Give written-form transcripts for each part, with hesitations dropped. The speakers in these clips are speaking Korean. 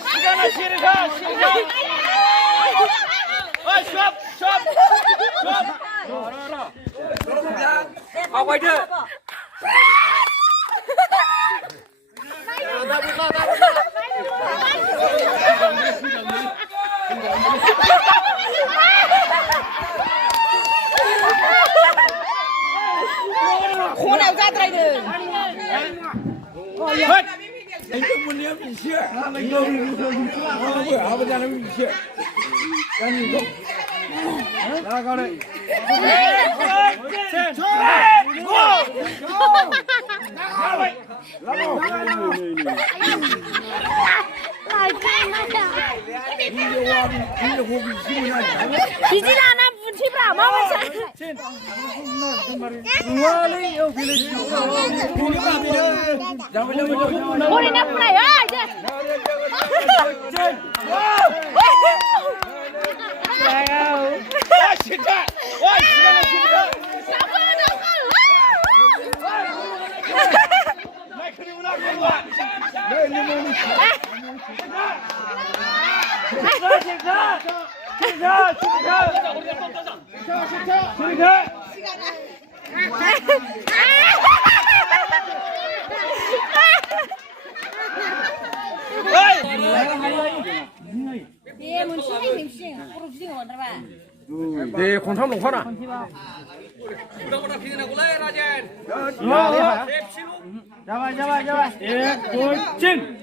시간아 시리가 숍 아 화이트 코 nào ra đây được 이거 뭐냐 미시야 이거 아버지는 미시야 아니 이거 나가래 비지나나 분치라 마마차 머리나 뿌라요 이제 와 진짜 와 시간아 진짜 마이크를 운하고 와 네 리모니 네, 권삼 농파나. 잡아. 예, 골진.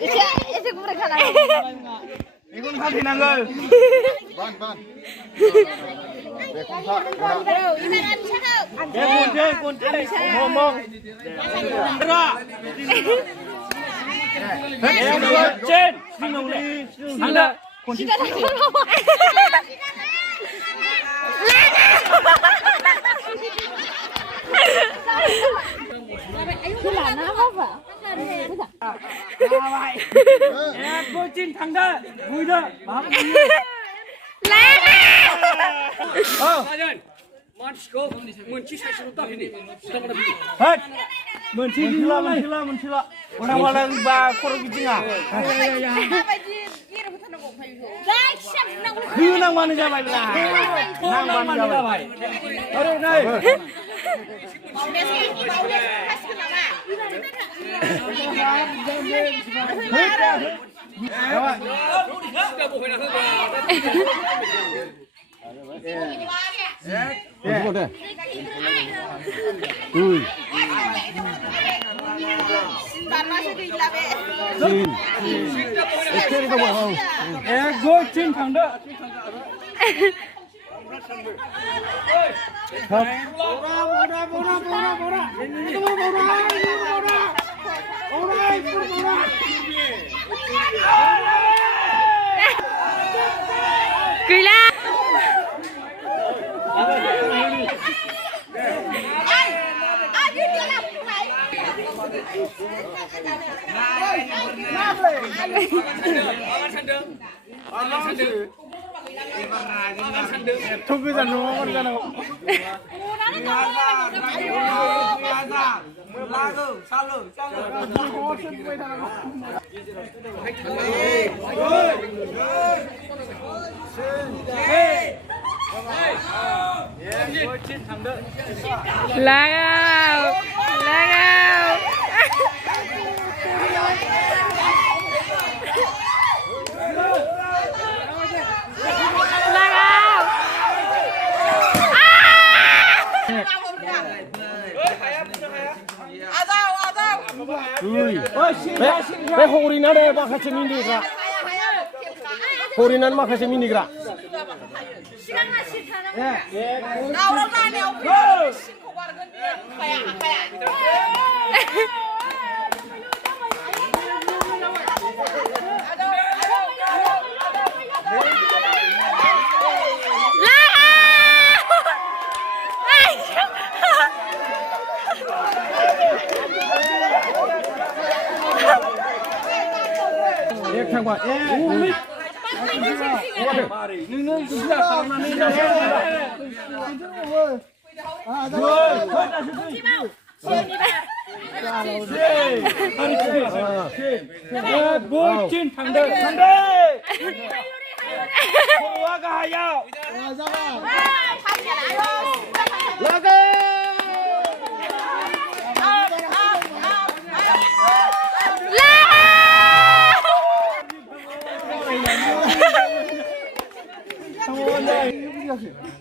이제 구부러 가나 이건 하피난 걸. 반. Menchila. Orang-orang ba korok bijinga. Nang mana jabai lah. Nang mana jabai. Aduh, nai. Golcin thằng đó. Kela Tunggu jangan ngomong kan. Lagao 왜 호리나네 마카세 민디가. 호리나는 마카세 민디가. 시간나 싫다는 예. 나오라다니 오빠 신고 가는 가야 예, 강관. 예. 너는 누가 가만히 있어. 멋진 상대. 소화가 하여.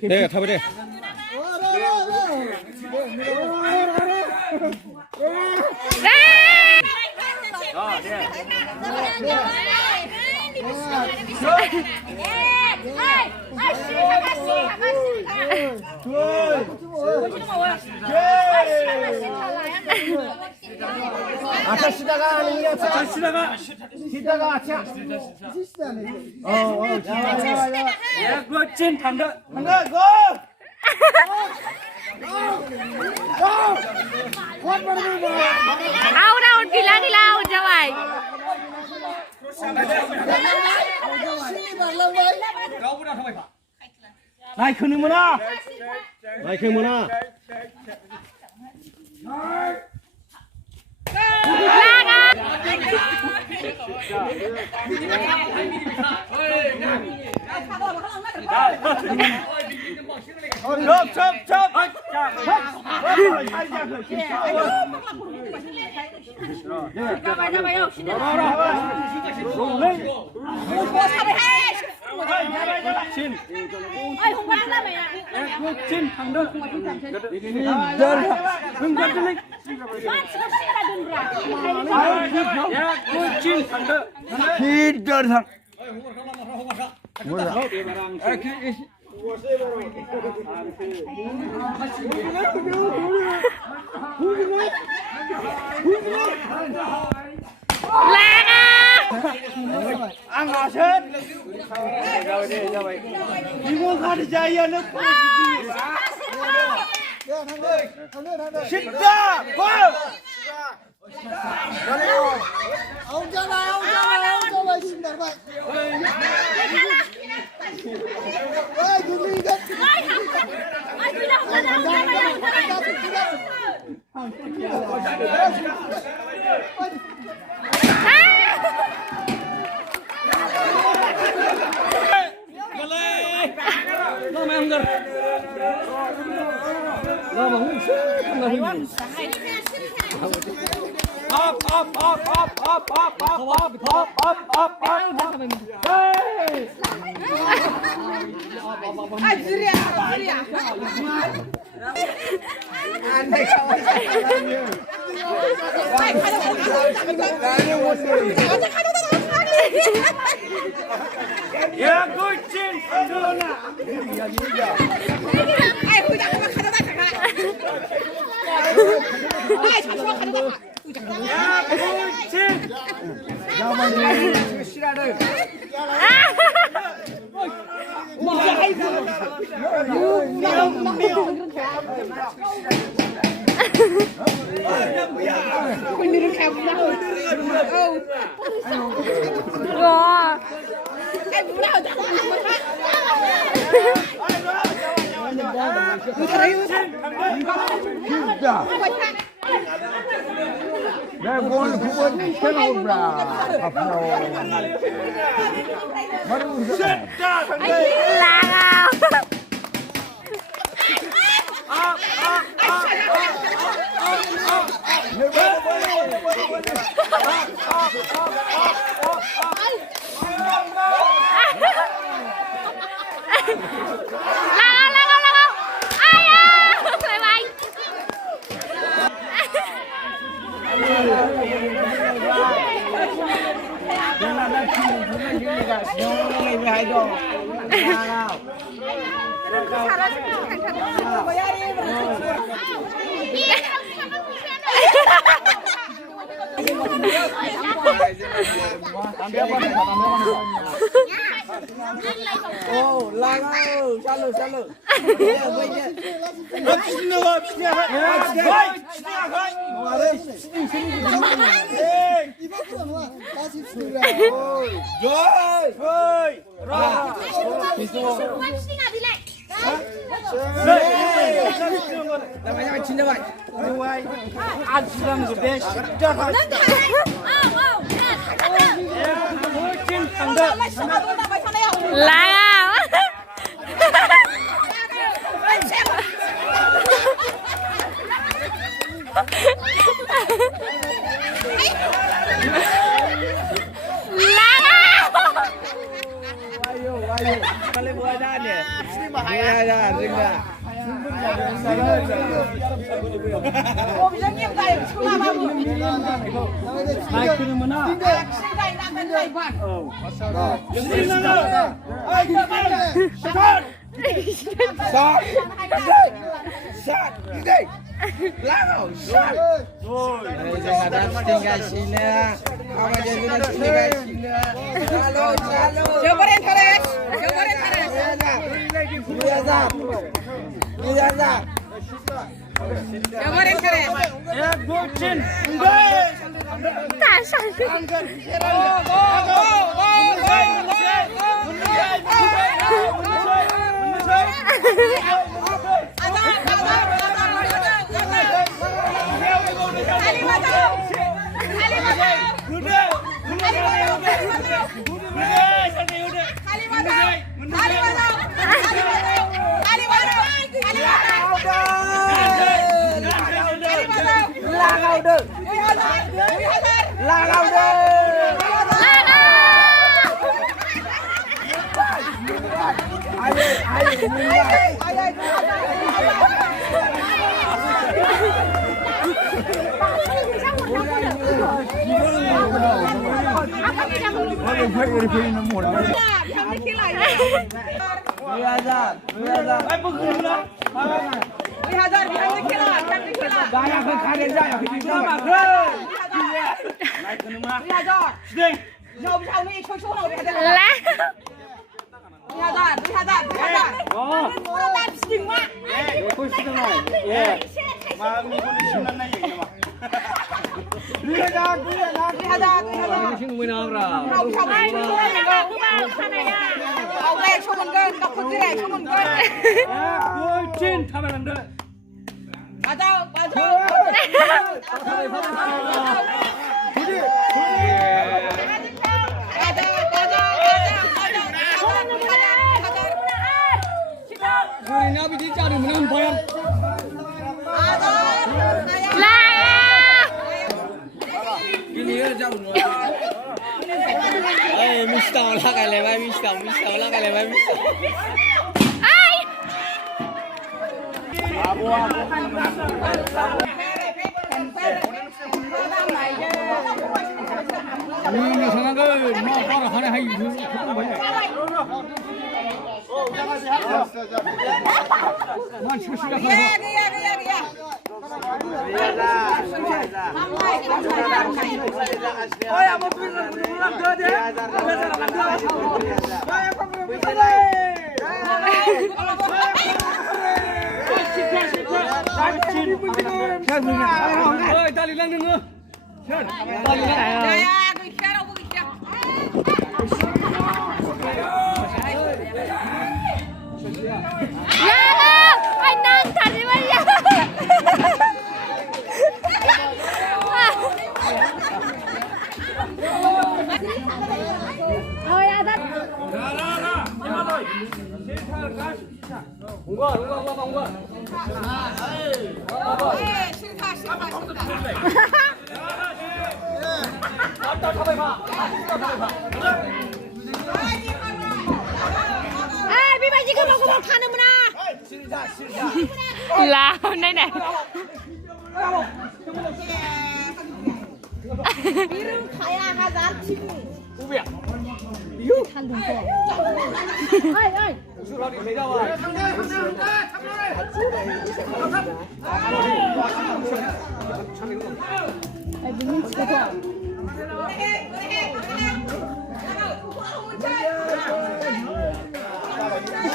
내가 타버려. 아차 시다가 아니냐? 아차 시다가 아차. 야, 멋진 당근. 당근 고! Out, gila jawai. 나이 크는구나. 나이 크는구나. 접. Ăn ngọt hết. Rồi. Đi mua khăn chay nó có gì. Xích ra, qua. Ông cho mày xin đặt vậy. Ơi, tôi đi đất. Nó mày không gần. Nó mà hung sữa không là hình. Up. Hey! Julia. Anh không 야, 꿀진 들어나. 아이, 거기 잠깐만 가져다 잠깐. 아이, 잠시만 가져다. 야, 꿀진. 싫어하는. 오늘은 가구나. 와. 아이, 뭐라 하자. 내 몸을 구분 해놓으라. 앞으로. 라가. 라가. 아야! 바이바이. 오, 라가, 샬로. Lao. Boleh buat dah ni. Sini bahaya dah, ringga. Oh, bisa ngiam dah. Sekolah baru. Naik ke mana? Sini nak naik bang. Sini mana? Ayo, start. Start. Ini. Lalu, start. Jangan ada tinggal sini. Apa jadi tinggal sini? Lalu. Jawabin terus. Biasa. Jawabin terus. Ya, gocin. Tak sang. Anh đang thật đi bây giờ. Thôi à thật. 아, 비바 지금 먹고 가는구나. 라, 네네. 이름 가야 하자 친구. 우비야. 이거 한 돈 더. 아이 아이. 수라리 내려와. 아, 민민 찍어줘.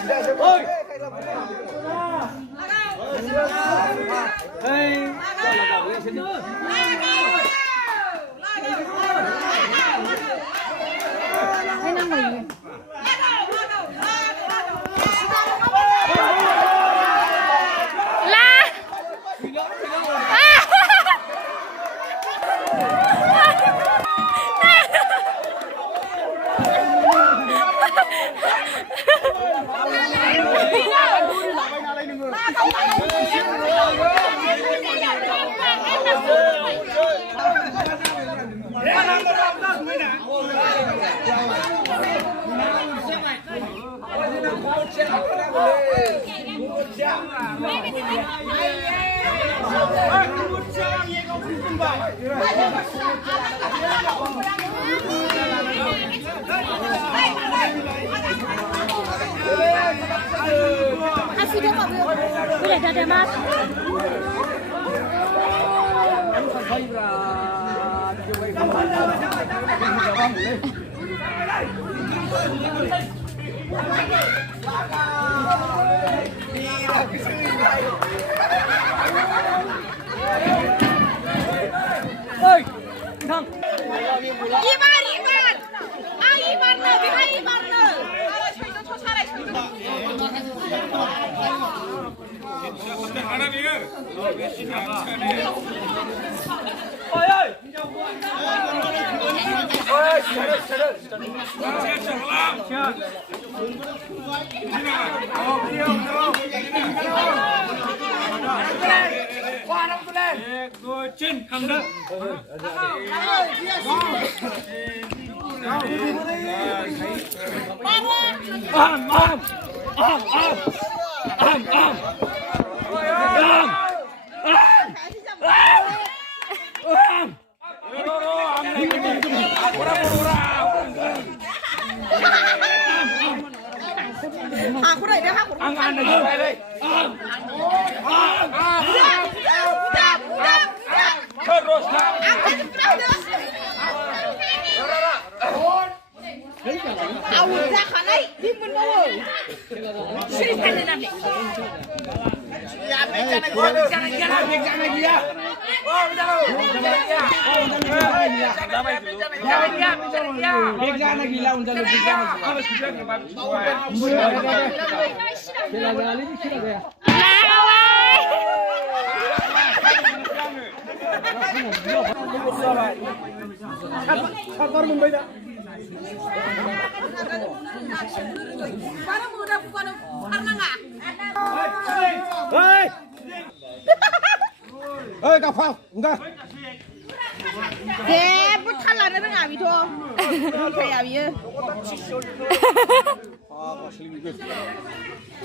ให้นั่งเลยลาKasih dia mobil. Boleh ada mas. Oi, thằng. Iman. Ah Iman nih, biha Iman nih. Kalau saya itu Ôi ơi. Ôi, qua đâu tôi lên. Rồi trên hàng đó. Aku dah dah aku. Ăn này vô đây. Khơi rồi sao? Aku dah kanai di mana? Sini sana nanti. Ya, bicara lagi ya. Oh, bicara gila unjal ơi cà phao enggak bukan lah nanti ngawi tu. Kayak abi.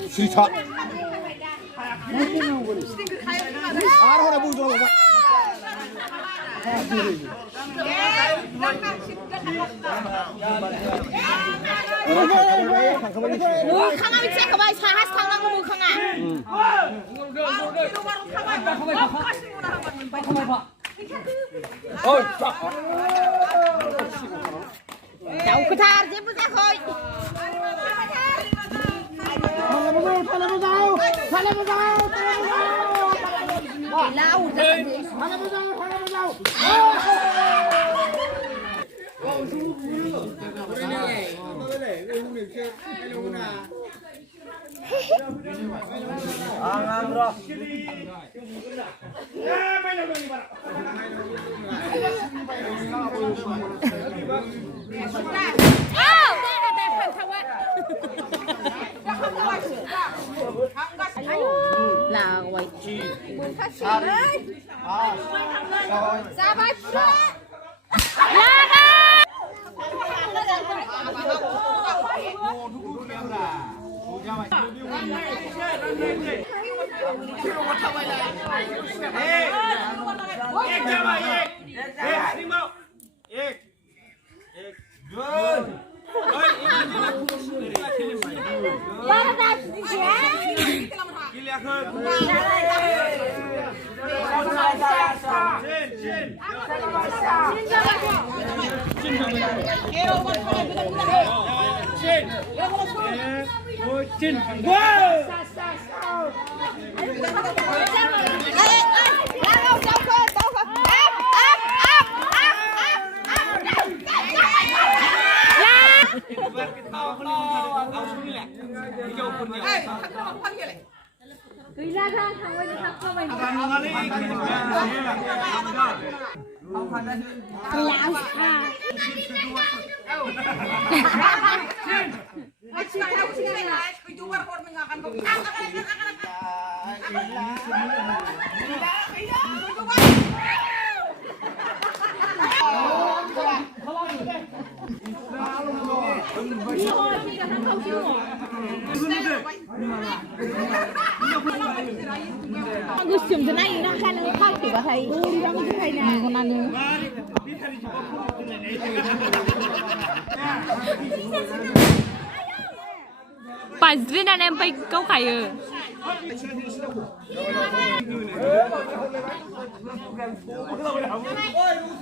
싫다. 알아라 보죠. 강아지 cek ke bawah sahas tangan kamu kanga. Jauh kejar je bukan koi. Lau là quay Chin. Wow. Gila kan, thằng ơi thằng không mày. Gue cium jenai orang kan kau tiba hari. Di dalam tu hari ni. Kau nanu. Pazrin anh em bay câu khải ở.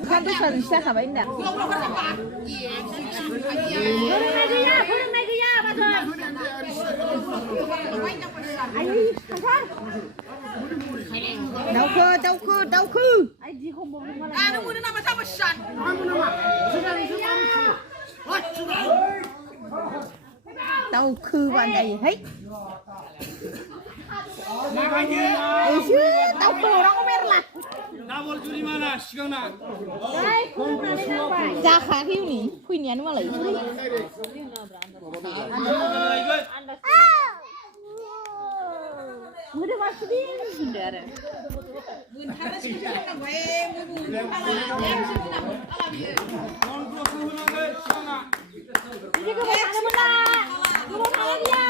Kan tu saya apa ini? Kurang naik dia, betul. Ayo, kan? Đâu khư. Ai gì không bông mà. À, nó muốn nó làm sao mà sẵn. Đâu khư bạn này hết. Đâu khư nó không biết là. Double juli mana? Siang nak. Ra khá hiu nè, khuy nhắn mà lấy. Udah masuk di sendiri. Ini ke mana mana? Guru mana dia?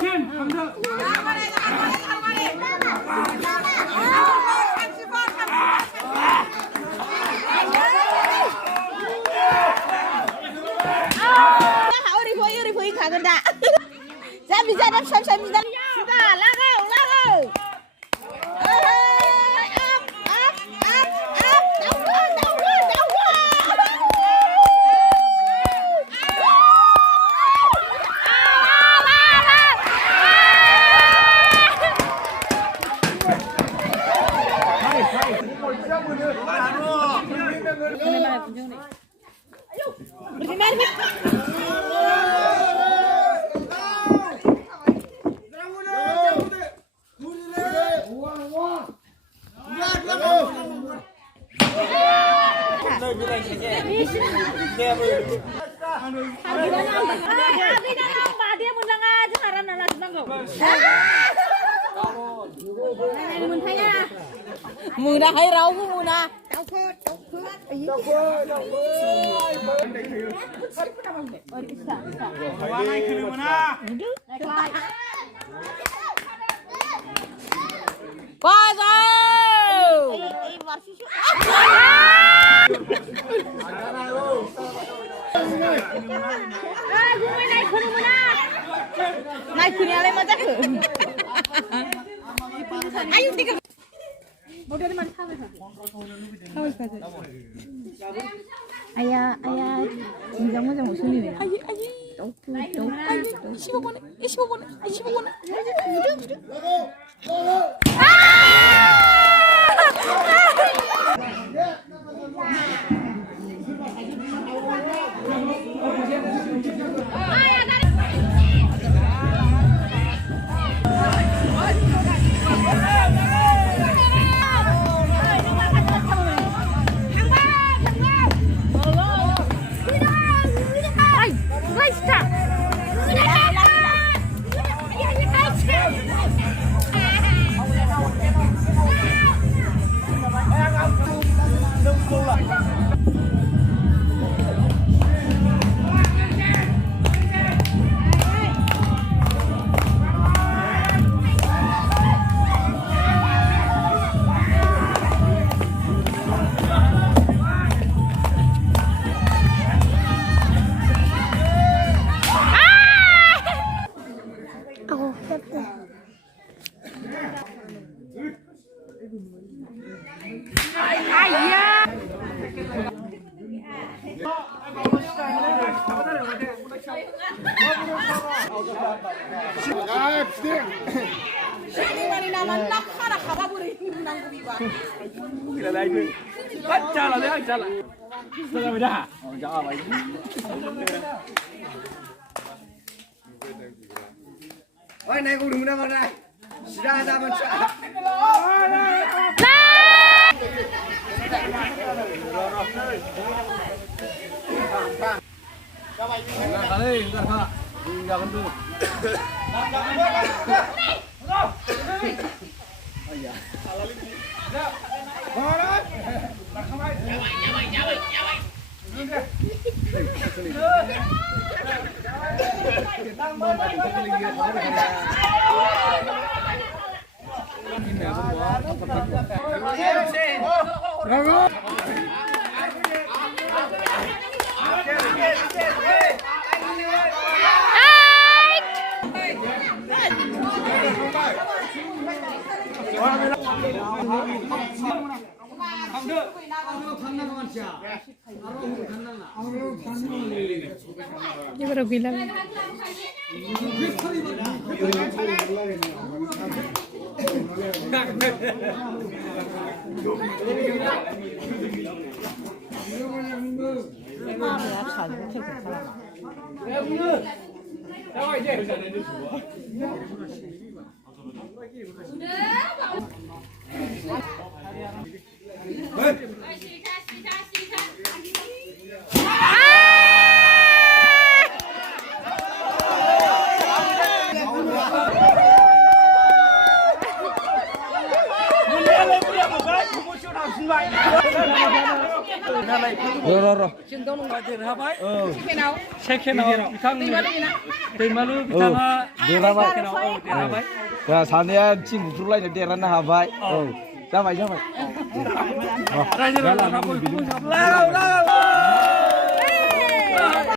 Chin. Hamza. Bisa dah sam bisa. Sudah, larau. Dia mundang aja karena nala senang kau. Này mình thấy nha. Mùi đã hay rau mùi nè. Đâu khơi. Bunai kena mana? Qua rồi. Này kena lên mà chắc thử. Ayo tiga. Mau dari mana kau? Ayah, jangan sini ni. Ayah. Isi mana? gelenai gue. Baca lah deh, baca lah. Sudah beda. Oh, jangan lagi. Ôi này cũng đúng đâu con này. Ra bên sợ. Ini baru bilang. Rồi. Sekhenau bitang दैमालु बिथाङा देरहाबाय 자, 사내야 친구 들어라니 대란나 하바이. जाबाय जाबाय. रायजो राजाफ्रा बयखौबो